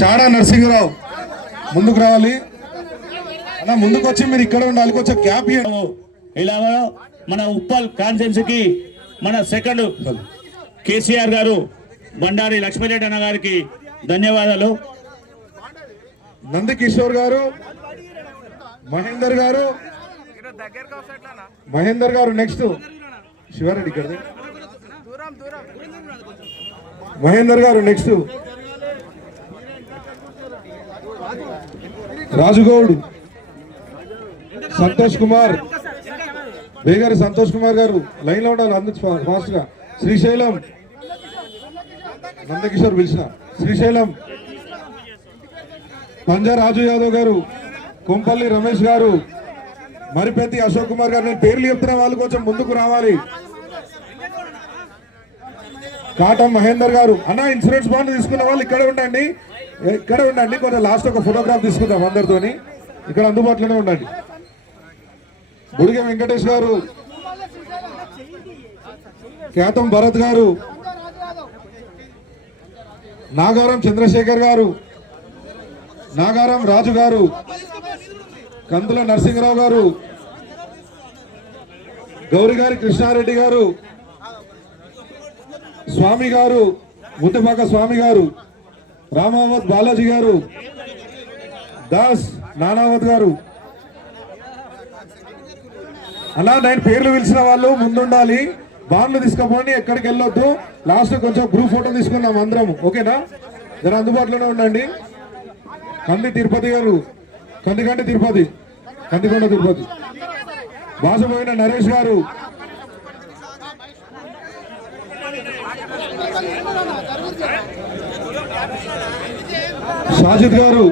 చాడా నరసింహరావు ముందుకు రావాలి అన్న, ముందుకు వచ్చి మీరు ఇక్కడ ఉండాలి, కొంచెం క్యాప్ ఇలా మన ఉప్పల్ కాన్స్టిట్యున్సీకి మన సెకండ్ కేసీఆర్ గారు బండారి లక్ష్మీరెడ్డి అన్న గారికి ధన్యవాదాలు. నందకిషోర్ గారు, మహేందర్ గారు నెక్స్ట్ శివారెడ్డి ఇక్కడ మహేందర్ గారు నెక్స్ట్ రాజుగౌడ్ సంతోష్ కుమార్ బేగారి సంతోష్ కుమార్ గారు లైన్ లో ఉండాలి అందరూ ఫాస్ట్ గా. శ్రీశైలం నందకిషోర్ పిలిచిన శ్రీశైలం పంజా రాజు యాదవ్ గారు, కొంపల్లి రమేష్ గారు, మరిపెత్తి అశోక్ కుమార్ గారు. నేను పేర్లు చెప్తున్న వాళ్ళు కొంచెం ముందుకు రావాలి. కాటం మహేందర్ గారు. అన్న ఇన్సూరెన్స్ బాండ్ తీసుకున్న వాళ్ళు ఇక్కడ ఉండండి, కొంచెం లాస్ట్ ఒక ఫోటోగ్రాఫ్ తీసుకుందాం అందరితోని. ఇక్కడ అందుబాటులోనే ఉండండి. బుడిగ వెంకటేష్ గారు, కేతం భరత్ గారు, నాగారం చంద్రశేఖర్ గారు, నాగారం రాజు గారు, కందుల నరసింహరావు గారు, గౌరిగారి కృష్ణారెడ్డి గారు, స్వామి గారు, ముద్దపాక స్వామి గారు, రామావత్ బాలాజీ గారు, దాస్ నానావత్ గారు. అలా నేను పేర్లు పిలిచిన వాళ్ళు ముందుండాలి. బాండ్లు తీసుకపోండి, ఎక్కడికి వెళ్ళొద్దు. లాస్ట్ కొంచెం గ్రూప్ ఫోటో తీసుకుందాం అందరం, ఓకేనా? జర అందుబాటులోనే ఉండండి. కంది తిరుపతి గారు, కందికొండ తిరుపతి, బాసపోయిన నరేష్ గారు, షాజిద్ గారు,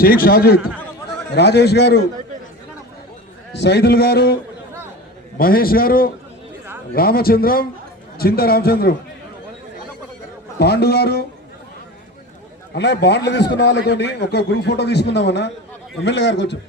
షేక్ షాజిద్, రాజేష్ గారు, సైదుల్ గారు, మహేష్ గారు, రామచంద్రం, చింత రామచంద్రం, పాండు గారు. అన్న బాండ్లు తీసుకున్న వాళ్ళతోని ఒక గ్రూప్ ఫోటో తీసుకుందామన్నా. ఎమ్మెల్యే గారికి వచ్చాం.